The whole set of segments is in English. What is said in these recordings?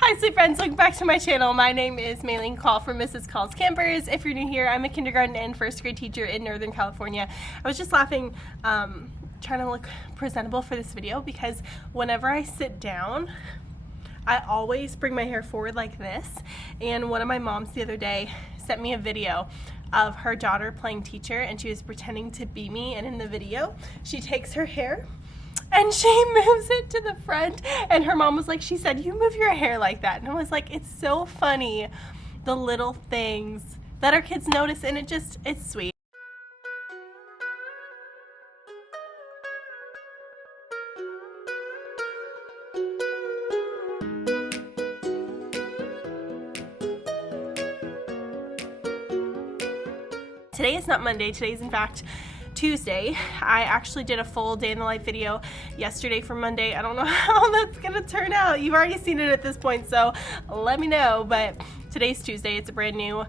Hi sweet friends, welcome back to my channel. My name is Maylene Call from Mrs. Call's Campers. If you're new here, I'm a kindergarten and first grade teacher in Northern California. I was just laughing, trying to look presentable for this video because whenever I sit down, I always bring my hair forward like this. And one of my moms the other day sent me a video of her daughter playing teacher, and she was pretending to be me, and in the video, she takes her hair and she moves it to the front, and her mom was like, she said, you move your hair like that. And I was like, it's so funny, the little things that our kids notice, and it's sweet. Today is not Monday, today is in fact Tuesday. I actually did a full day in the life video yesterday for Monday. I don't know how that's gonna turn out. You've already seen it at this point, so let me know. But today's Tuesday. It's a brand new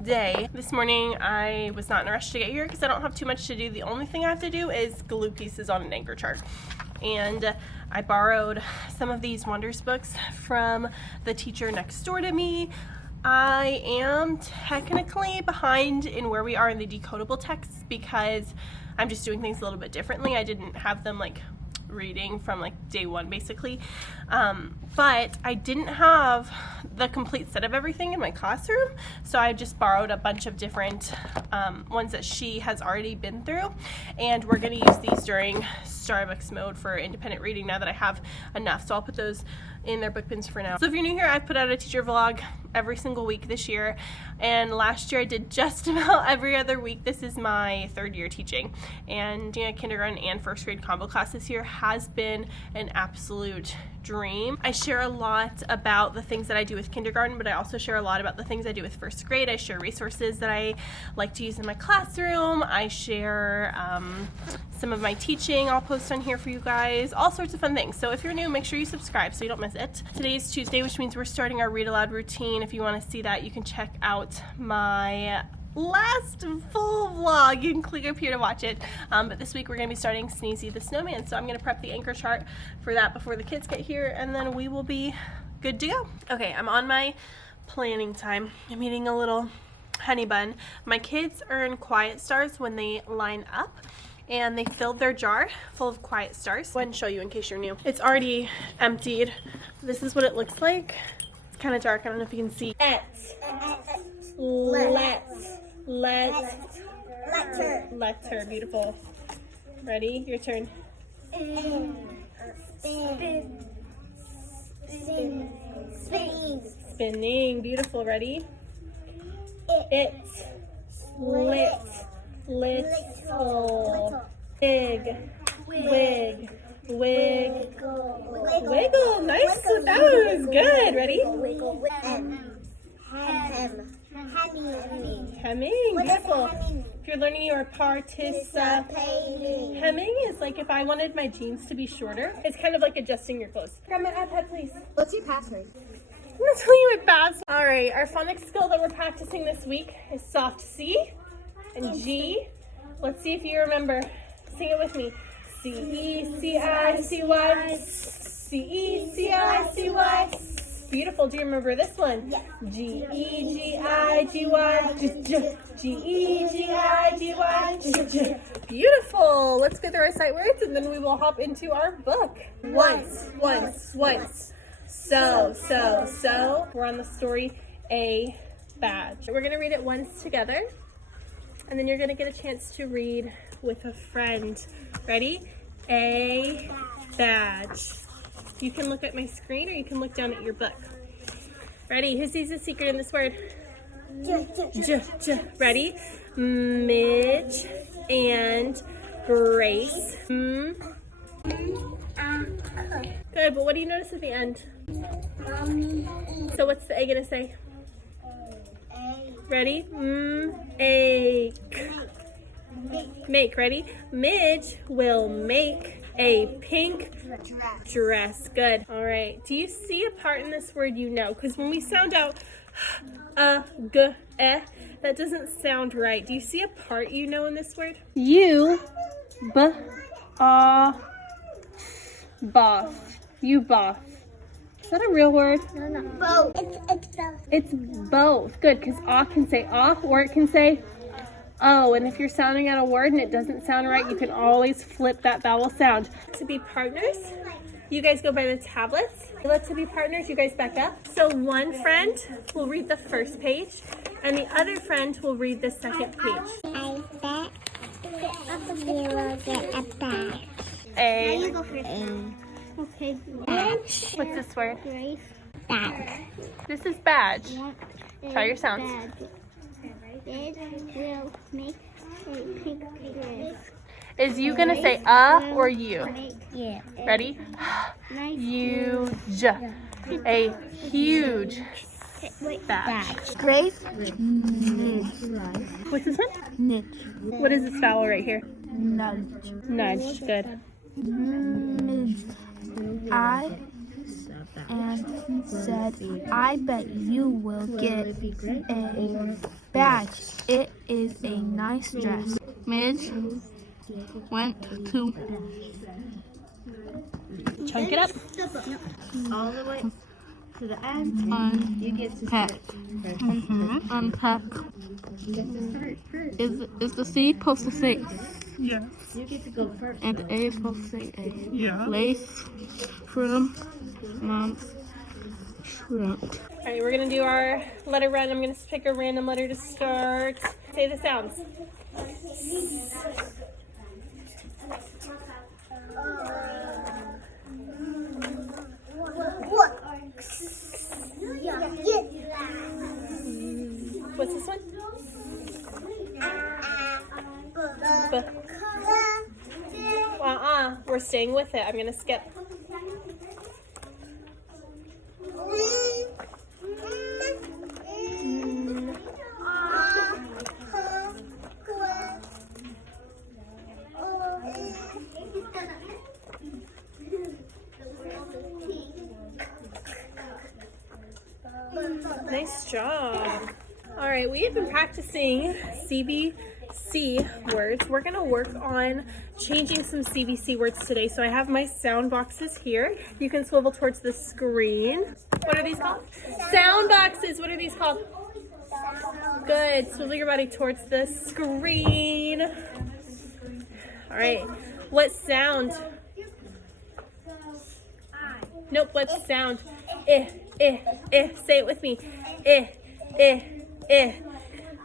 day. This morning I was not in a rush to get here because I don't have too much to do. The only thing I have to do is glue pieces on an anchor chart. And I borrowed some of these Wonders books from the teacher next door to me. I am technically behind in where we are in the decodable texts because I'm just doing things a little bit differently. I didn't have them like reading from like day one basically, but I didn't have the complete set of everything in my classroom, so I just borrowed a bunch of different ones that she has already been through, and we're going to use these during Starbucks mode for independent reading now that I have enough. So I'll put those in their book bins for now. So if you're new here, I've put out a teacher vlog every single week this year, and last year I did just about every other week. This is my third year teaching, and doing a kindergarten and first grade combo class this year has been an absolute dream. I share a lot about the things that I do with kindergarten, but I also share a lot about the things I do with first grade. I share resources that I like to use in my classroom. I share some of my teaching I'll post on here for you guys, all sorts of fun things. So if you're new, make sure you subscribe so you don't miss it. Today is Tuesday, which means we're starting our read aloud routine. If you want to see that, you can check out my last full vlog. You can click up here to watch it, but this week we're going to be starting Sneezy the Snowman, so I'm going to prep the anchor chart for that before the kids get here, and then we will be good to go. Okay, I'm on my planning time. I'm eating a little honey bun. My kids earn quiet stars when they line up, and they filled their jar full of quiet stars. Go ahead and show you in case you're new. It's already emptied. This is what it looks like. It's kind of dark, I don't know if you can see. Let's her. Beautiful. Ready? Your turn. Spinning. Beautiful. Ready? Little. Big. Wiggle. Nice. That was good. Ready? Hemming. Beautiful. If you're learning your participating. Hemming is like if I wanted my jeans to be shorter. It's kind of like adjusting your clothes. Grab my iPad, please. What's your password? I'm gonna tell you my password. Alright, our phonics skill that we're practicing this week is soft C and G. Let's see if you remember. Sing it with me. C-E-C-I-C-Y. C-E-C-I-C-Y. Beautiful. Do you remember this one? Yes. G-E-G-I-G-Y. G-E-G-I-G-Y. Beautiful. Let's go through our sight words, and then we will hop into our book. Once. So. We're on the story A badge. We're going to read it once together, and then you're going to get a chance to read with a friend. Ready? A badge. You can look at my screen or you can look down at your book. Ready? Who sees the secret in this word? Ready? Midge and Grace. Good, but what do you notice at the end? So what's the A gonna say? Ready? Make. Ready? Midge will make a pink dress. Good. All right. Do you see a part in this word you know? Because when we sound out that doesn't sound right. Do you see a part you know in this word? Both. You both. Is that a real word? No. Both. It's both. It's both. Good, because ah can say ah, or it can say oh. And if you're sounding out a word and it doesn't sound right, you can always flip that vowel sound. To be partners, you guys go by the tablets. Let's to be partners, you guys back up. So one friend will read the first page, and the other friend will read the second page. I bet you will get a bag. A. Now you go first. Okay. What's this word? Bag. This is badge. Try your sounds. This will make a picture. Is you gonna say or you? Yeah. Ready? Huge. A huge badge. Grace. What's this one? Niche. What is this vowel right here? Nudge. Nudge. Good. I and said, I bet you will get a badge. It is a nice dress. Midge went to Chunk it up. All the way to the end. You get to unpack. Unpack. Is the C supposed to say? Yes. You get to go first. And the A is supposed to say A. Yeah. Lace, shrimp, lumps, shrimp. All right, we're gonna do our letter run. I'm gonna pick a random letter to start. Say the sounds. What's this one? B. We're staying with it. I'm gonna skip. Nice job. All right, we have been practicing CBC words. We're gonna work on changing some CBC words today. So I have my sound boxes here. You can swivel towards the screen. What are these called? Sound boxes. What are these called? Good. Swivel your body towards the screen. All right. What sound? Nope. What sound? Say it with me.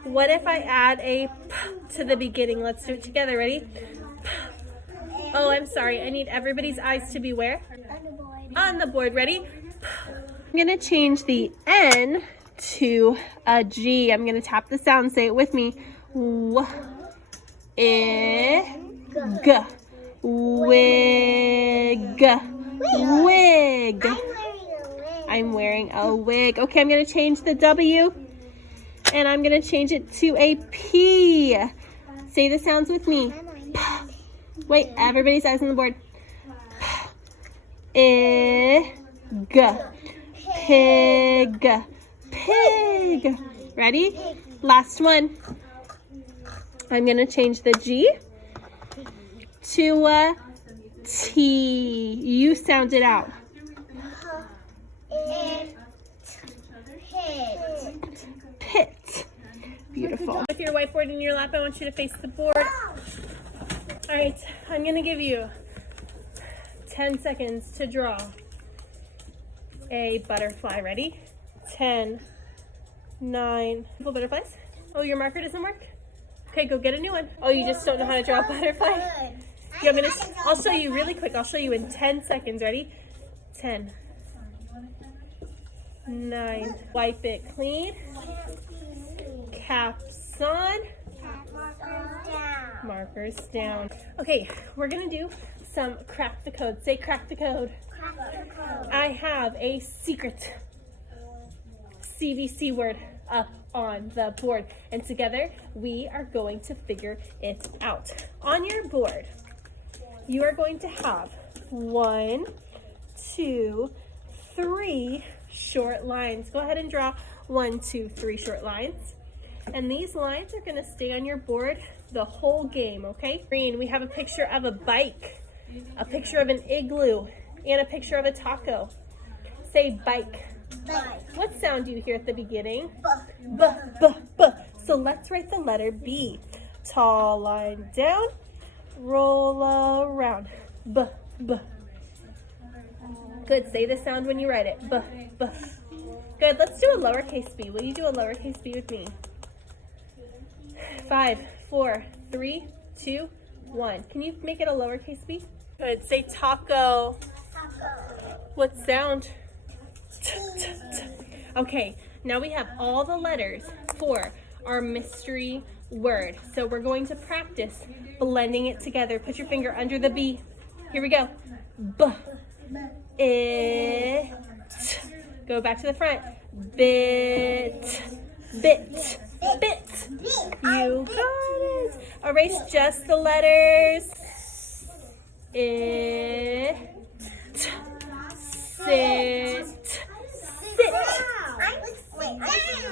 What if I add a p to the beginning? Let's do it together. Ready? P. Oh, I'm sorry. I need everybody's eyes to be where? On the board. Ready? P. I'm going to change the N to a G. I'm going to tap the sound. Say it with me. W. I. G. Wig. Wig. I'm wearing a wig. Okay, I'm going to change the W. And I'm going to change it to a P. Say the sounds with me. P. Wait, everybody's eyes on the board. P. Pig. Pig. Ready? Last one. I'm going to change the G to a T. You sound it out. Pit. Beautiful. With your whiteboard in your lap, I want you to face the board. All right, I'm going to give you 10 seconds to draw a butterfly. Ready? 10, 9. Little butterflies. Oh, your marker doesn't work? Okay, go get a new one. Oh, you just don't know how to draw a butterfly? You want me to? I'll show you really quick. I'll show you in 10 seconds. Ready? 10, 9. Wipe it clean. Caps on. Markers down. Okay, we're gonna do some crack the code. Say crack the code. I have a secret CBC word up on the board, and together we are going to figure it out. On your board, you are going to have 1, 2, 3 short lines. Go ahead and draw 1, 2, 3 short lines. And these lines are going to stay on your board the whole game, okay? Green, we have a picture of a bike. a picture of an igloo, and a picture of a taco. Say bike. Bike. What sound do you hear at the beginning? B. B, b, b. So let's write the letter B. Tall line down, roll around. B, b. Good, say the sound when you write it. B, b. Good, let's do a lowercase b. Will you do a lowercase b with me? 5, 4, 3, 2, 1. Can you make it a lowercase b? Good, say taco. Taco. What sound? T, t, t. Okay, now we have all the letters for our mystery word. So we're going to practice blending it together. Put your finger under the B. Here we go. B. It. Go back to the front. Bit. Bit. Bit. You got it. Erase just the letters. It. Sit. Sit.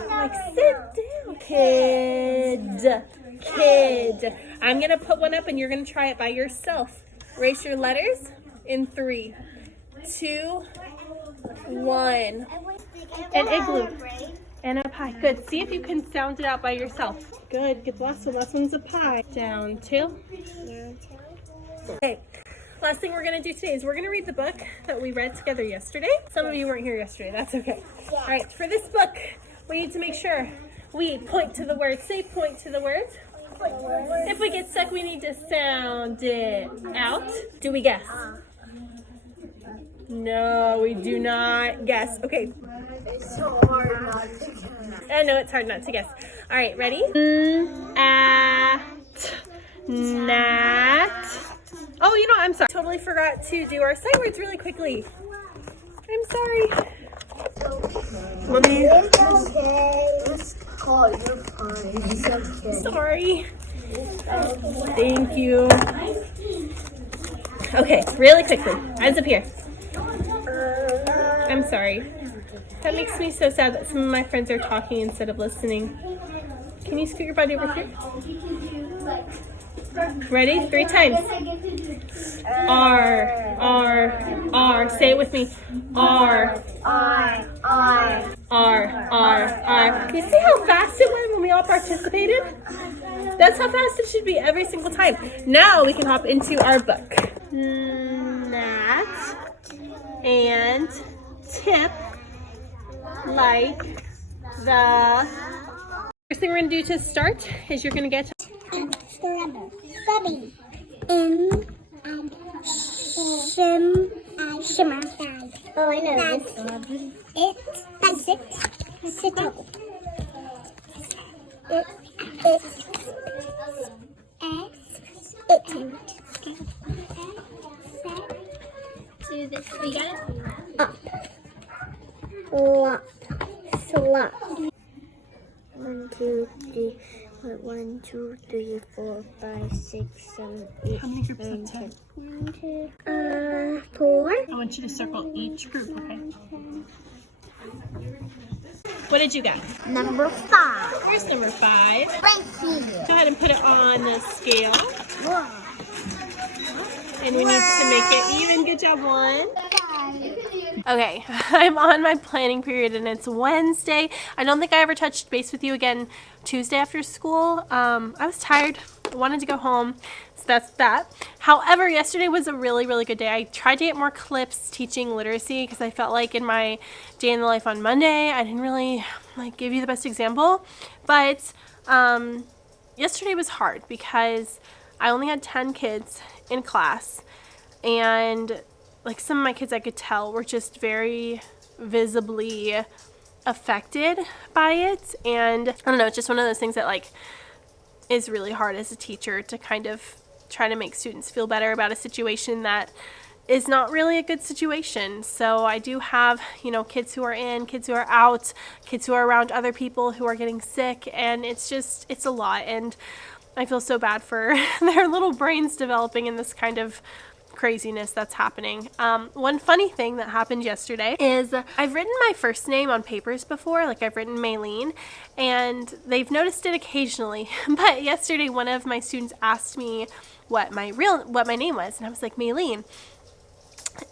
Like sit down. Kid. Kid. I'm going to put one up and you're going to try it by yourself. Erase your letters in 3, 2, 1. An igloo. And a pie. Good. See if you can sound it out by yourself. Good. Get the last one. Last one's a pie. Down 2. Okay. Last thing we're going to do today is we're going to read the book that we read together yesterday. Some of you weren't here yesterday. That's okay. All right. For this book, we need to make sure we point to the words. Say point to the words. If we get stuck, we need to sound it out. Do we guess? No, we do not guess. Okay. It's so hard not to guess. I know it's hard not to guess. All right, ready? At, nat. Oh, you know, I'm sorry. Totally forgot to do our sight words really quickly. I'm sorry. Let me. It's okay. It's cool. You're fine. It's okay. Sorry. Thank you. Okay, really quickly. Eyes up here. I'm sorry. That makes me so sad that some of my friends are talking instead of listening. Can you scoot your body over here? Ready? 3 times. R, R, R. Say it with me. R, R, R. R, R, R. You see how fast it went when we all participated? That's how fast it should be every single time. Now we can hop into our book. Nat and tip like the. First thing we're going to do to start is you're going to get Study. In and shimmer. Oh, I know this. It's basic. Settle. It's it. Do this. You got it? Up. Slop. Slop. 1, 2, 3. 1, 2, 3, 4, 5, 6, 7, 8. How many groups of 10? 1, 2, 4. I want you to circle each group, okay? What did you get? Number 5. Here's number 5. Right here. Go ahead and put it on the scale. Whoa. And we need to make it even. Good job, 1. Okay, I'm on my planning period and it's Wednesday. I don't think I ever touched base with you again Tuesday after school. I was tired. I wanted to go home. So that's that. However, yesterday was a really, really good day. I tried to get more clips teaching literacy because I felt like in my day in the life on Monday, I didn't really give you the best example. But yesterday was hard because I only had 10 kids in class, and some of my kids I could tell were just very visibly affected by it. And I don't know, it's just one of those things that is really hard as a teacher to kind of try to make students feel better about a situation that is not really a good situation. So I do have, kids who are in, kids who are out, kids who are around other people who are getting sick, and it's a lot. And I feel so bad for their little brains developing in this kind of craziness that's happening. One funny thing that happened yesterday is I've written my first name on papers before, like I've written Maylene, and they've noticed it occasionally. But yesterday, one of my students asked me what my name was, and I was like, Maylene.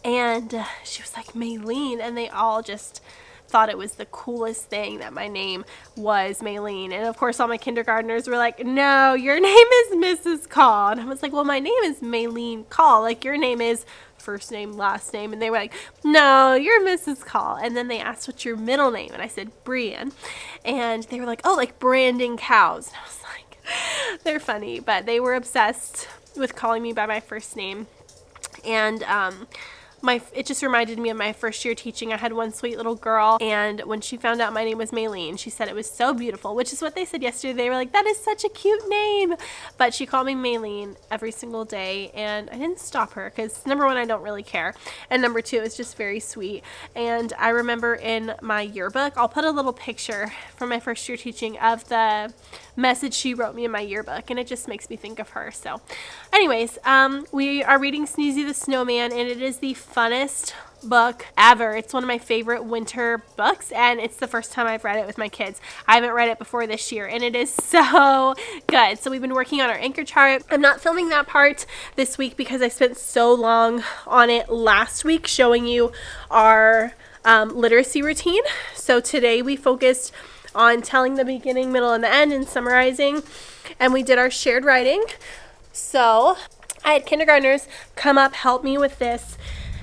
And she was like, Maylene, and they all just thought it was the coolest thing that my name was Maylene. And of course all my kindergartners were like, no, your name is Mrs. Call. And I was like, well, my name is Maylene Call, like your name is first name, last name. And they were like, no, you're Mrs. Call. And then they asked, what's your middle name? And I said, Brian. And they were like, oh, like branding cows. And I was like, they're funny, but they were obsessed with calling me by my first name. And it just reminded me of my first year teaching. I had one sweet little girl, and when she found out my name was Maylene, she said it was so beautiful, which is what they said yesterday. They were like, that is such a cute name. But she called me Maylene every single day, and I didn't stop her because, number one, I don't really care, and number two, it's just very sweet. And I remember in my yearbook, I'll put a little picture from my first year teaching of the message she wrote me in my yearbook, and it just makes me think of her. So anyways, we are reading Sneezy the Snowman, and it is the funnest book ever. It's one of my favorite winter books, and it's the first time I've read it with my kids. I haven't read it before this year, and it is so good. So we've been working on our anchor chart. I'm not filming that part this week because I spent so long on it last week showing you our literacy routine. So today we focused on telling the beginning, middle, and the end and summarizing, and we did our shared writing. So I had kindergartners come up, help me with this,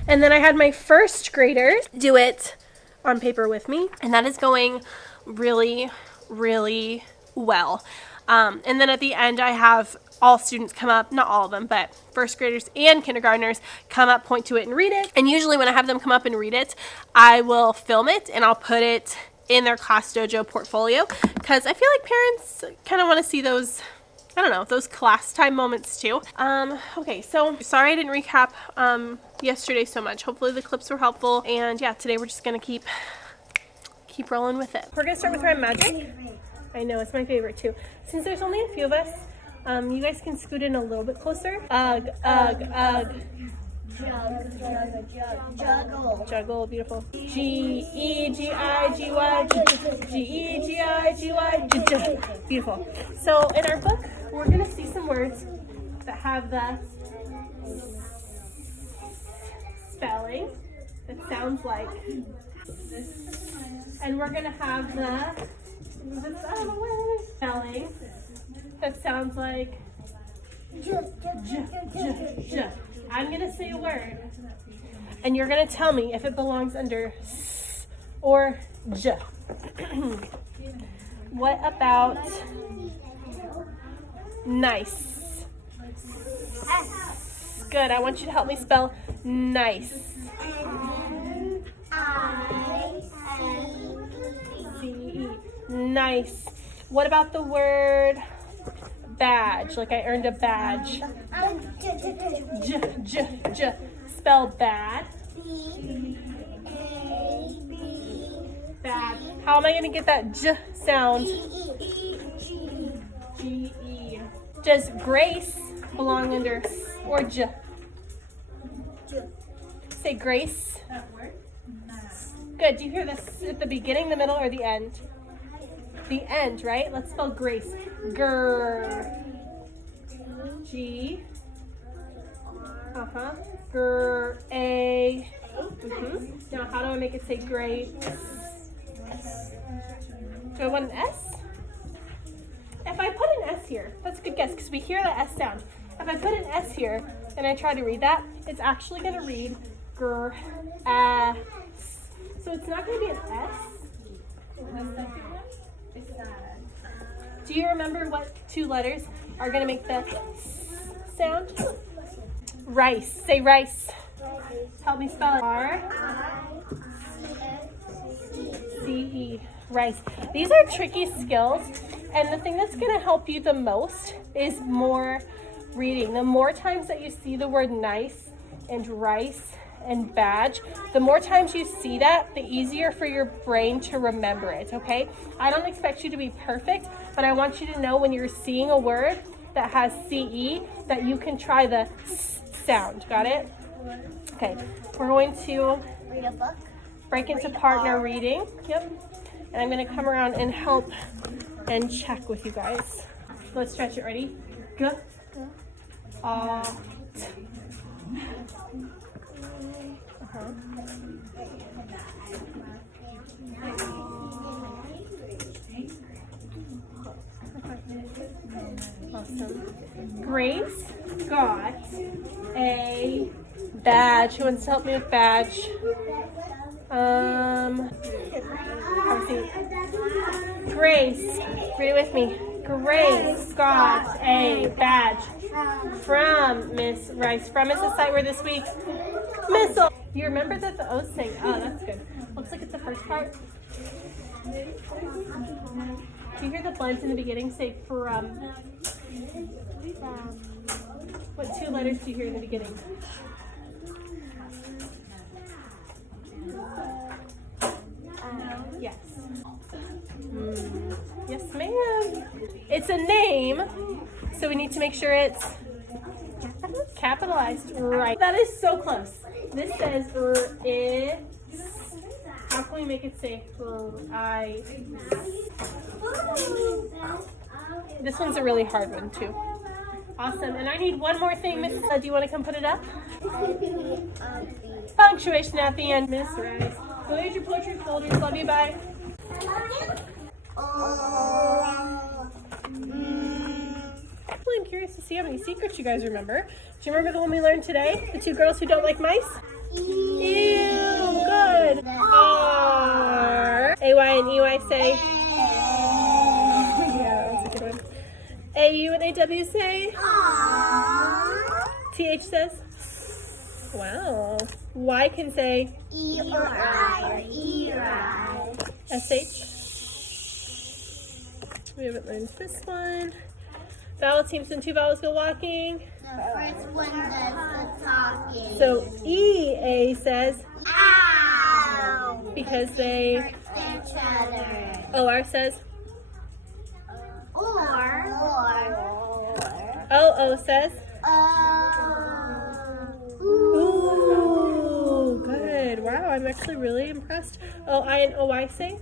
and then I had my first graders do it on paper with me, and that is going really, really well. And then at the end, I have all students come up, not all of them, but first graders and kindergartners come up, point to it, and read it. And usually when I have them come up and read it, I will film it and I'll put it in their Class Dojo portfolio, because I feel like parents kind of want to see those, I don't know, those class time moments too. Okay, so sorry I didn't recap yesterday so much. Hopefully the clips were helpful, and yeah, today we're just gonna keep rolling with it. We're gonna start with Rhyme Magic. I know, it's my favorite too. Since there's only a few of us, you guys can scoot in a little bit closer. Ugh, ugh, ugh. Juggle. Juggle, beautiful. G-E-G-I-G-Y, G-E-G-I-G-Y, beautiful. So in our book, we're going to see some words that have the spelling that sounds like this. And we're going to have the spelling that sounds like I'm going to say a word, and you're going to tell me if it belongs under S or J. What about nice? Good. I want you to help me spell nice. C-E. Nice. What about the word badge? Like I earned a badge. J. Spell bad. Bad. How am I going to get that J sound? G-E. Does grace belong under S or J? Say grace. Good. Do you hear this at the beginning, the middle, or the end? The end, right? Let's spell grace. Grr. G. Grr. A. Now, how do I make it say great? Do I want an S? If I put an S here, that's a good guess because we hear the S sound. If I put an S here and I try to read that, it's actually going to read grr. So it's not going to be an S. Do you remember what two letters are going to make the S sound? Rice. Say rice. Help me spell it. R-C-E. Rice. These are tricky skills, and the thing that's going to help you the most is more reading. The more times that you see the word nice and rice and badge, the more times you see that, the easier for your brain to remember it, okay? I don't expect you to be perfect, but I want you to know when you're seeing a word that has CE that you can try the S sound. Got it? Okay. We're going to Read a book. break into partner reading. Yep. And I'm going to come around and help and check with you guys. Let's stretch it. Ready? Go. Awesome. Grace got a badge. Who wants to help me with badge? Grace, read it with me. Grace got a badge from Miss Rice. From is the site where this week's missile. You remember that the O's saying, oh, that's good. Looks like it's the first part. Do you hear the buns in the beginning say from? What two letters do you hear in the beginning? Yes. Yes, ma'am. It's a name, so we need to make sure it's capitalized. Right. That is so close. This says is. How can we make it say I? This one's a really hard one too. Awesome. And I need one more thing, Miss. Do you want to come put it up? Punctuation at the end, Miss Rice. Go get your poetry folders. Love you. Bye. I'm curious to see how many secrets you guys remember. Do you remember the one we learned today? The two girls who don't like mice? Ew, good. R. A-Y and E-Y say. Yeah, that's a good one. A-U and A-W say. T-H says. Wow. Y can say. S-H. We haven't learned this one. Vowel teams when two vowels go walking. The first one does the talking. So E-A says. Ow! Because they. Hurt each other. O-R says. Or. O-O says. Ooh. Ooh, good. Wow, I'm actually really impressed. O-I and O-Y say.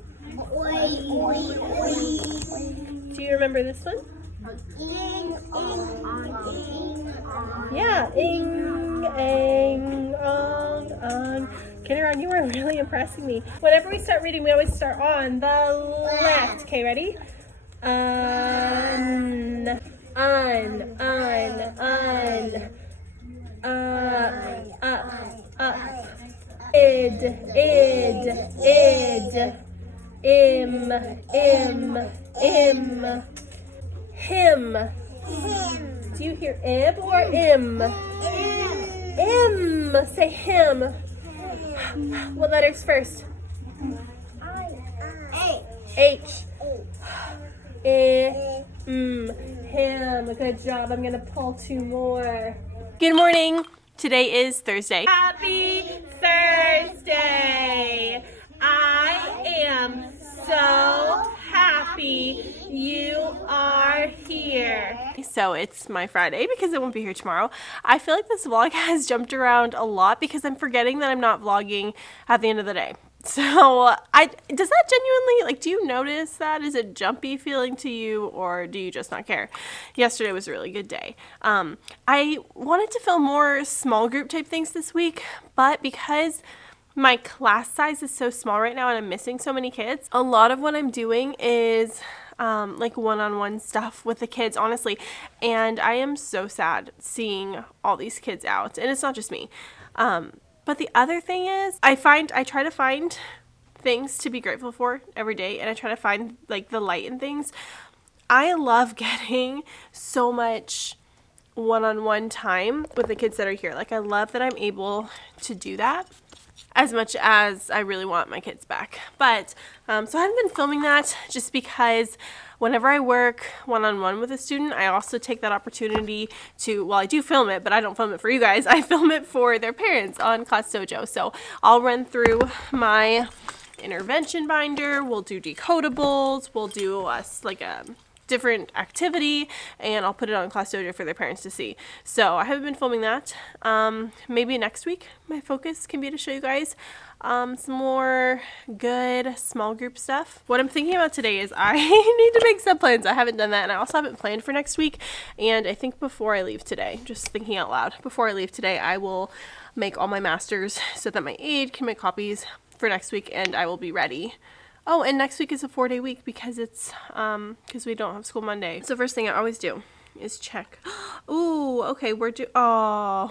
Do you remember this one? Yeah. Ing, ang, ong, ong. Kindergarten, you are really impressing me. Whenever we start reading, we always start on the left. Okay, ready? Un, up, id, im, him. Do you hear ib or im? Im. Say him. What letters first? H. Him. Good job. I'm gonna pull two more. Good morning. Today is Thursday. Happy Thursday. I am so happy you are here. So it's my Friday because I won't be here tomorrow. I feel like this vlog has jumped around a lot because I'm forgetting that I'm not vlogging at the end of the day. So does that genuinely, like, do you notice that? Is it jumpy feeling to you, or do you just not care? Yesterday was a really good day. I wanted to film more small group type things this week, but because my class size is so small right now and I'm missing so many kids, a lot of what I'm doing is like one-on-one stuff with the kids, honestly. And I am so sad seeing all these kids out, and it's not just me. But the other thing is, I try to find things to be grateful for every day, and I try to find like the light in things. I love getting so much one-on-one time with the kids that are here. Like, I love that I'm able to do that as much as I really want my kids back. But so I haven't been filming that just because whenever I work one-on-one with a student, I also take that opportunity to, well, I do film it, but I don't film it for you guys. I film it for their parents on Class Dojo. So I'll run through my intervention binder. We'll do decodables. We'll do like a different activity, and I'll put it on Class Dojo for their parents to see. So I haven't been filming that. Maybe next week my focus can be to show you guys some more good small group stuff. What I'm thinking about today is I need to make some plans. I haven't done that, and I also haven't planned for next week. And I think before I leave today, just thinking out loud, before I leave today, I will make all my masters so that my aide can make copies for next week, and I will be ready. Oh, and next week is a 4-day week because it's because we don't have school Monday. So first thing I always do is check. Ooh, okay, we're doing our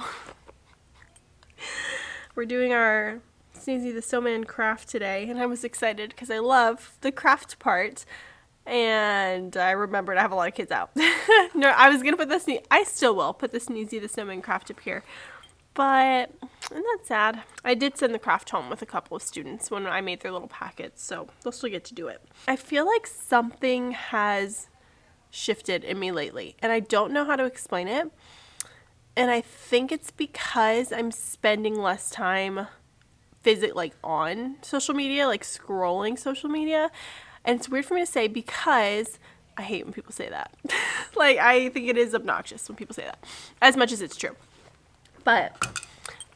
Sneezy the Snowman craft today, and I was excited because I love the craft part. And I remembered I have a lot of kids out. No, I was gonna put this. I still will put the Sneezy the Snowman craft up here. But isn't that sad? I did send the craft home with a couple of students when I made their little packets, so they'll still get to do it. I feel like something has shifted in me lately, and I don't know how to explain it. And I think it's because I'm spending less time on social media, like scrolling social media. And it's weird for me to say because I hate when people say that. Like, I think it is obnoxious when people say that, as much as it's true. But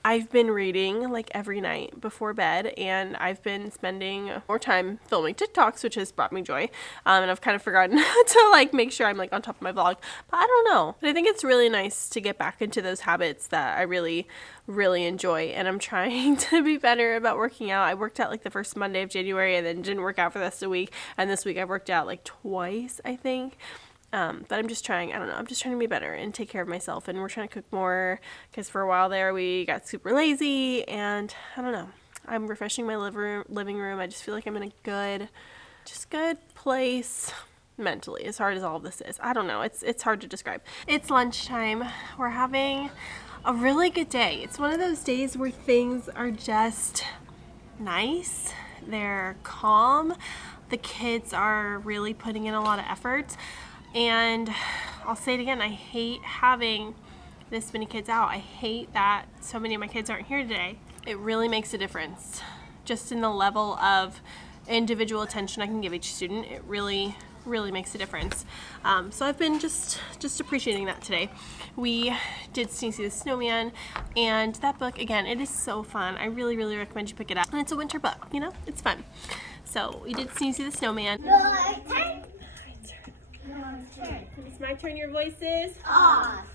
I've been reading like every night before bed, and I've been spending more time filming TikToks, which has brought me joy. And I've kind of forgotten to like make sure I'm like on top of my vlog, but I don't know. But I think it's really nice to get back into those habits that I really, really enjoy. And I'm trying to be better about working out. I worked out like the first Monday of January and then didn't work out for the rest of the week. And this week I've worked out like twice, I think. But I'm just trying, I don't know, I'm just trying to be better and take care of myself, and we're trying to cook more, because for a while there we got super lazy, and I don't know, I'm refreshing my living room. I just feel like I'm in a good place mentally, as hard as all of this is. I don't know, it's hard to describe. It's lunchtime. We're having a really good day. It's one of those days where things are just nice. They're calm. The kids are really putting in a lot of effort. And I'll say it again, I hate having this many kids out. I hate that so many of my kids aren't here today. It really makes a difference just in the level of individual attention I can give each student. It really, really makes a difference. So I've been just appreciating that today. We did Sneezy the Snowman, and that book, again, it is so fun. I really, really recommend you pick it up. And it's a winter book, you know, it's fun. So we did Sneezy the Snowman. It's my turn. Your voice is Off.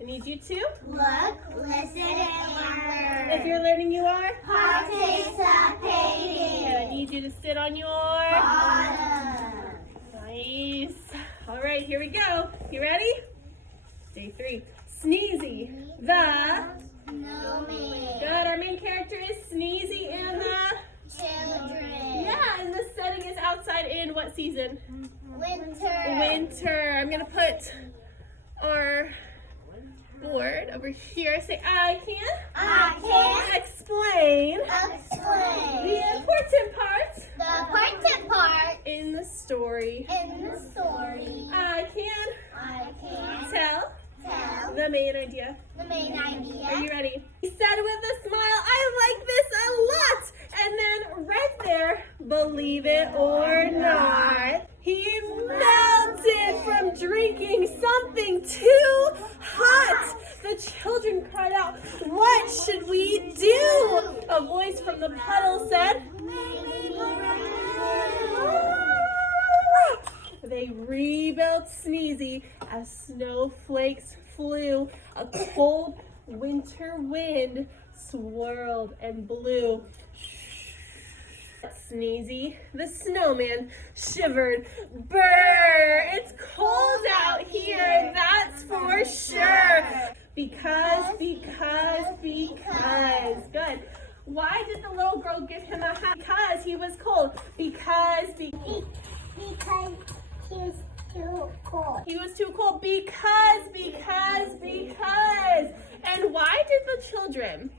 I need you to Look, listen, and learn. If you're learning, you are Participating. And I need you to sit on your Bottom. Nice. All right, here we go. You ready? Day 3. Sneezy the Snowman. Good. Our main character is Sneezy and the Children. Yeah, and the setting is outside in what season? Winter. I'm gonna put our board over here. Say, I can explain the important part in the story. I can tell the main idea. Are you ready? He said with a smile, I like this a lot. And then right there, believe it or not, he melted from drinking something too hot. The children cried out, what should we do? A voice from the puddle said, They rebuilt Sneezy as snowflakes flew. A cold winter wind swirled and blew. Sneezy the Snowman shivered. Brr! It's cold out here, that's for sure. Because. Good. Why did the little girl give him a hat? Because he was cold. Because he was too cold. Because. And why did the children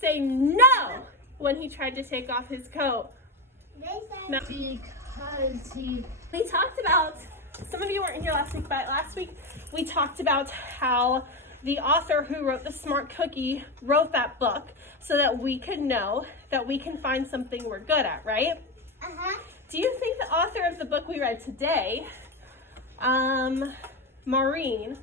say no when he tried to take off his coat? No. Because he... We talked about, some of you weren't here last week, but last week we talked about how the author who wrote The Smart Cookie wrote that book so that we could know that we can find something we're good at, right? Uh-huh. Do you think the author of the book we read today Maureen,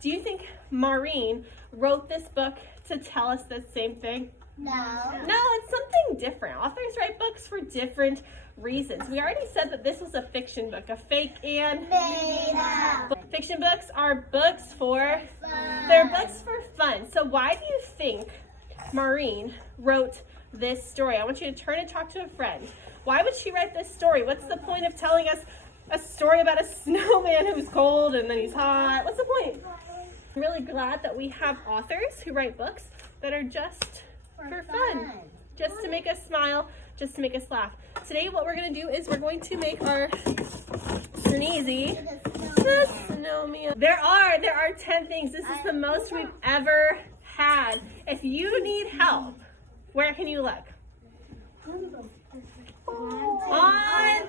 do you think Maureen wrote this book to tell us the same thing? No. No, it's something different. Authors write books for different reasons. We already said that this was a fiction book, a fake and Made up. fiction books are books for Fun. they're books for fun. So why do you think Maureen wrote this story? I want you to turn and talk to a friend. Why would she write this story? What's the point of telling us a story about a snowman who's cold and then he's hot? What's the point? I'm really glad that we have authors who write books that are just for fun. Just to make us smile, just to make us laugh. Today what we're going to do is we're going to make our sneezy the snowman. There are 10 things. This is the most we've ever had. If you need help, where can you look? On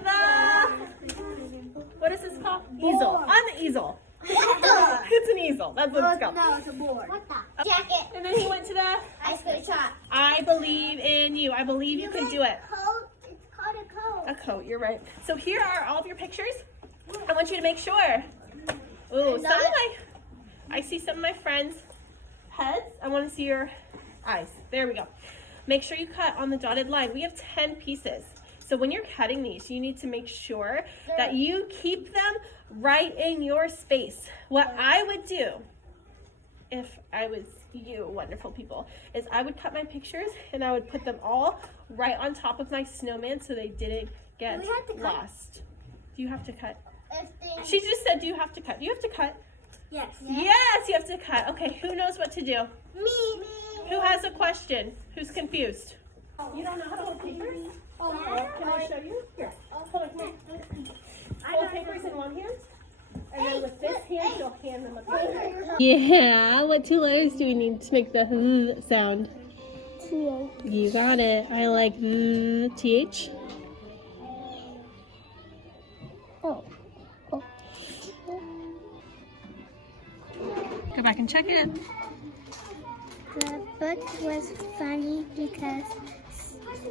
the, what is this called? Easel. On the easel. It's an easel. That's what it's called. No, it's a board. Jacket. And then he went to the, Ice cream shop. I believe in you. I believe you can do it. Coat. It's called a coat. A coat, you're right. So here are all of your pictures. I want you to make sure. Ooh, I see some of my friends' heads. I want to see your eyes. There we go. Make sure you cut on the dotted line. We have 10 pieces. So when you're cutting these, you need to make sure that you keep them right in your space. What I would do if I was you, wonderful people, is I would cut my pictures and I would put them all right on top of my snowman so they didn't get lost. Do you have to cut? She just said, do you have to cut? Do you have to cut? Yes. Yes, you have to cut. Okay, who knows what to do? Me. Who has a question? Who's confused? You don't know how to hold papers? Oh, can I show you? Here. Hold it, come here. Hold papers in one hand, and then with this hand, you'll hand them a paper. Yeah, what 2 letters do we need to make the th sound? You got it. I like the TH. Oh. Go back and check it. The book was funny because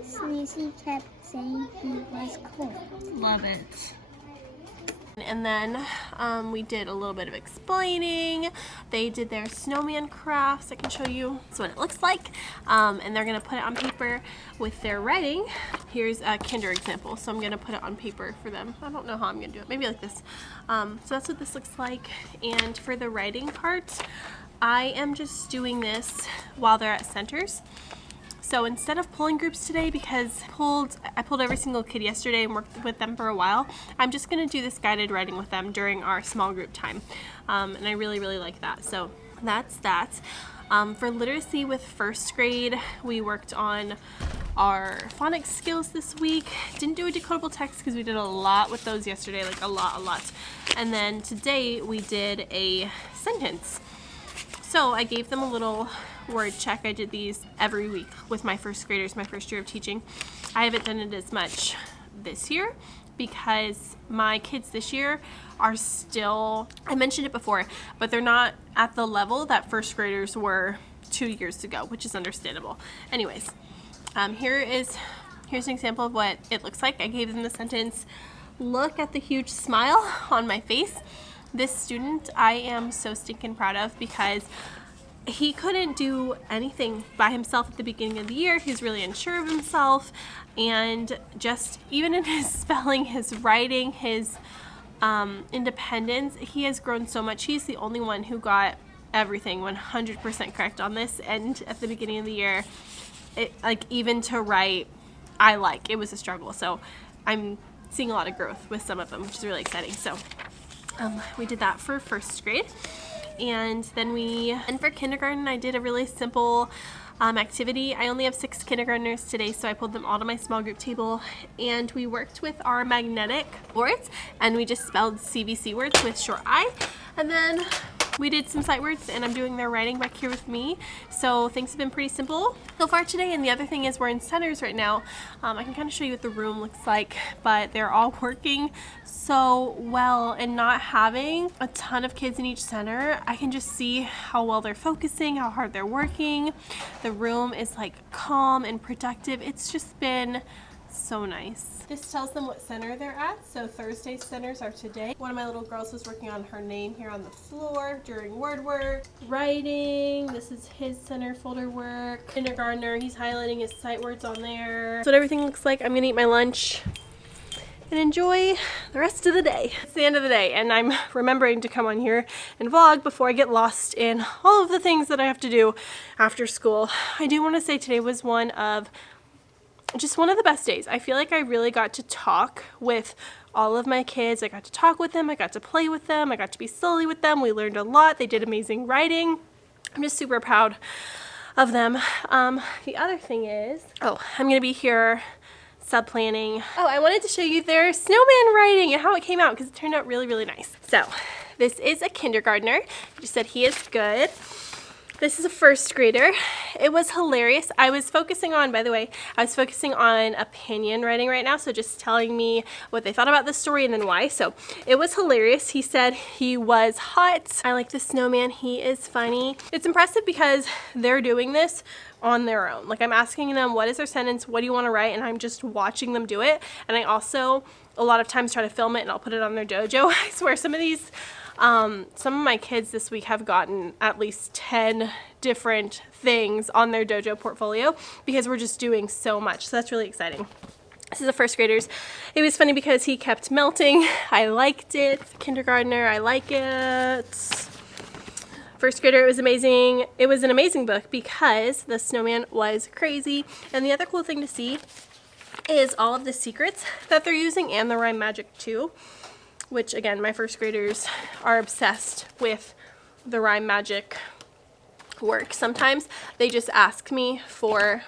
Sneezy kept saying he was cool. Love it. And then we did a little bit of explaining. They did their snowman crafts. I can show you. That's what it looks like. And they're gonna put it on paper with their writing. Here's a kinder example. So I'm gonna put it on paper for them. I don't know how I'm gonna do it. Maybe like this. So that's what this looks like. And for the writing part, I am just doing this while they're at centers. So instead of pulling groups today, because I pulled every single kid yesterday and worked with them for a while, I'm just going to do this guided writing with them during our small group time. And I really, really like that. So that's that. For literacy with first grade, we worked on our phonics skills this week. Didn't do a decodable text because we did a lot with those yesterday, like a lot. And then today we did a sentence. So I gave them a little word check. I did these every week with my first graders, my first year of teaching. I haven't done it as much this year because my kids this year are still, I mentioned it before, but they're not at the level that first graders were 2 years ago, which is understandable. Anyways, here's an example of what it looks like. I gave them the sentence, look at the huge smile on my face. This student I am so stinking proud of because he couldn't do anything by himself at the beginning of the year. He was really unsure of himself, and just even in his spelling, his writing, his independence, he has grown so much. He's the only one who got everything 100% correct on this, and at the beginning of the year, even to write, it was a struggle. So I'm seeing a lot of growth with some of them, which is really exciting. So we did that for first grade. And then for kindergarten, I did a really simple activity. I only have 6 kindergartners today, so I pulled them all to my small group table, and we worked with our magnetic boards, and we just spelled CVC words with short I, and then we did some sight words, and I'm doing their writing back here with me. So things have been pretty simple so far today. And the other thing is we're in centers right now. I can kind of show you what the room looks like, but they're all working so well, and not having a ton of kids in each center, I can just see how well they're focusing, how hard they're working. The room is like calm and productive. It's just been So nice. This tells them what center they're at. So Thursday centers are today. One of my little girls was working on her name here on the floor during word work. Writing, this is his center folder work. Kindergartner, he's highlighting his sight words on there. That's what everything looks like. I'm gonna eat my lunch and enjoy the rest of the day. It's the end of the day and I'm remembering to come on here and vlog before I get lost in all of the things that I have to do after school. I do want to say today was one of the best days. I feel like I really got to talk with all of my kids. I got to talk with them, I got to play with them, I got to be silly with them. We learned a lot. They did amazing writing. I'm just super proud of them. The other thing is, I'm gonna be here sub-planning. I wanted to show you their snowman writing and how it came out because it turned out really, really nice. So this is a kindergartner. I just said he is good. This is a first grader. It was hilarious. I was focusing on, by the way, opinion writing right now, so just telling me what they thought about the story and then why. So it was hilarious. He said he was hot. I like the snowman. He is funny. It's impressive because they're doing this on their own. Like I'm asking them, what is their sentence? What do you want to write? And I'm just watching them do it. And I also, a lot of times, try to film it and I'll put it on their dojo. I swear some of my kids this week have gotten at least 10 different things on their dojo portfolio because we're just doing so much. So that's really exciting. This is the first graders. It was funny because he kept melting. I liked it. Kindergartner, I like it. First grader, it was amazing. It was an amazing book because the snowman was crazy. And the other cool thing to see is all of the secrets that they're using and the rhyme magic too. Which again, my first graders are obsessed with the rhyme magic work. Sometimes they just ask me for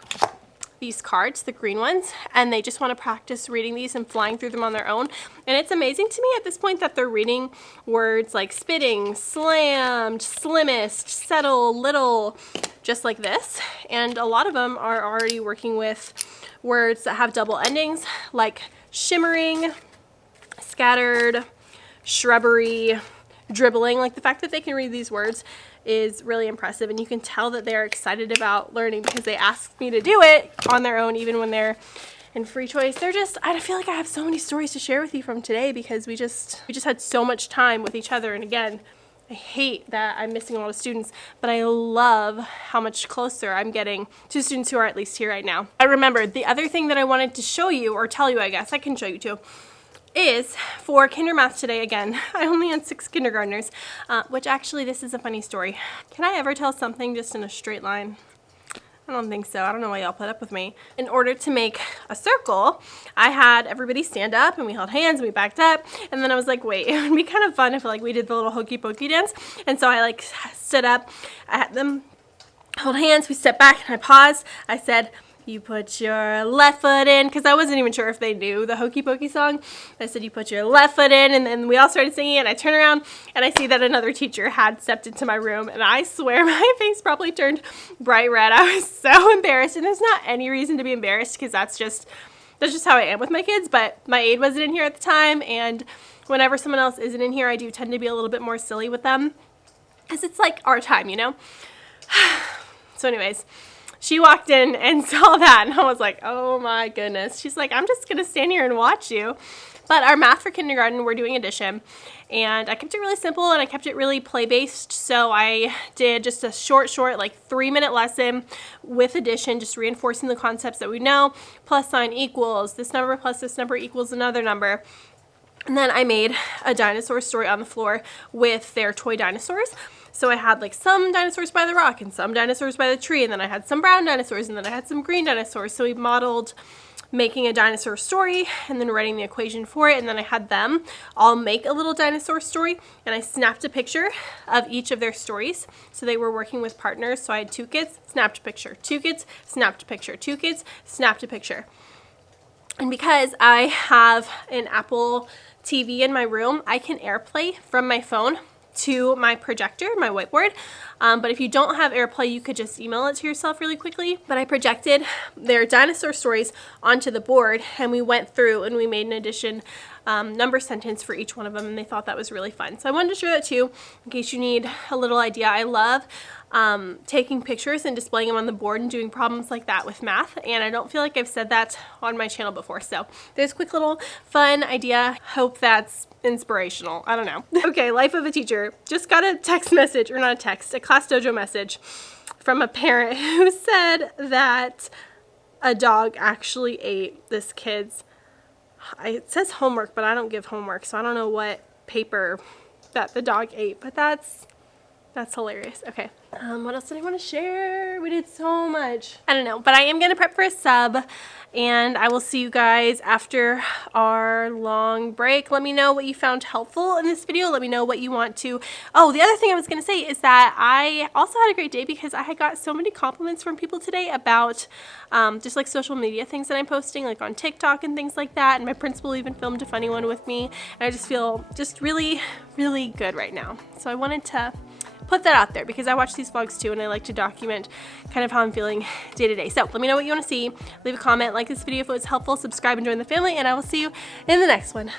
these cards, the green ones, and they just want to practice reading these and flying through them on their own. And it's amazing to me at this point that they're reading words like spitting, slammed, slimmest, settle, little, just like this. And a lot of them are already working with words that have double endings like shimmering, scattered, shrubbery, dribbling. Like the fact that they can read these words is really impressive, and you can tell that they're excited about learning because they asked me to do it on their own even when they're in free choice. I feel like I have so many stories to share with you from today because we just had so much time with each other. And again, I hate that I'm missing a lot of students, but I love how much closer I'm getting to students who are at least here right now. I remembered the other thing that I wanted to show you, or tell you, I guess I can show you too, is for kinder math today. Again, I only had 6 kindergartners, which actually, this is a funny story. Can I ever tell something just in a straight line? I don't think so. I don't know why y'all put up with me. In order to make a circle, I had everybody stand up and we held hands and we backed up. And then I was like, wait, it would be kind of fun if we did the little hokey pokey dance. And so I stood up, I had them hold hands, we stepped back and I paused. I said, you put your left foot in, because I wasn't even sure if they knew the Hokey Pokey song. I said, you put your left foot in, and then we all started singing, and I turn around, and I see that another teacher had stepped into my room, and I swear my face probably turned bright red. I was so embarrassed, and there's not any reason to be embarrassed, because that's just how I am with my kids, but my aide wasn't in here at the time, and whenever someone else isn't in here, I do tend to be a little bit more silly with them, because it's like our time, you know? So anyways, she walked in and saw that, and I was like, oh my goodness. She's like, I'm just going to stand here and watch you. But our math for kindergarten, we're doing addition, and I kept it really simple, and I kept it really play-based. So I did just a short, like 3-minute lesson with addition, just reinforcing the concepts that we know. Plus sign equals this number plus this number equals another number. And then I made a dinosaur story on the floor with their toy dinosaurs. So I had like some dinosaurs by the rock and some dinosaurs by the tree, and then I had some brown dinosaurs, and then I had some green dinosaurs. So we modeled making a dinosaur story and then writing the equation for it, and then I had them all make a little dinosaur story, and I snapped a picture of each of their stories. So they were working with partners. So I had 2 kids, snapped a picture, 2 kids, snapped a picture, 2 kids, snapped a picture. And because I have an Apple TV in my room, I can AirPlay from my phone to my projector, my whiteboard. But if you don't have AirPlay, you could just email it to yourself really quickly. But I projected their dinosaur stories onto the board, and we went through and we made an addition number sentence for each one of them, and they thought that was really fun. So I wanted to share that too, in case you need a little idea. I love taking pictures and displaying them on the board and doing problems like that with math, and I don't feel like I've said that on my channel before. So there's a quick little fun idea. Hope that's inspirational. I don't know. Okay, life of a teacher. Just got a text message, or not a text, a Class Dojo message from a parent who said that a dog actually ate this kid's, it says homework, but I don't give homework, so I don't know what paper that the dog ate, but that's hilarious. Okay, what else did I want to share? We did so much. I don't know, but I am going to prep for a sub, and I will see you guys after our long break. Let me know what you found helpful in this video. Let me know what you want to... Oh, the other thing I was going to say is that I also had a great day because I had got so many compliments from people today about just like social media things that I'm posting, like on TikTok and things like that, and my principal even filmed a funny one with me, and I just feel just really, really good right now. So I wanted to put that out there because I watch these vlogs too, and I like to document kind of how I'm feeling day to day. So let me know what you want to see. Leave a comment, like this video if it was helpful, subscribe and join the family, and I will see you in the next one.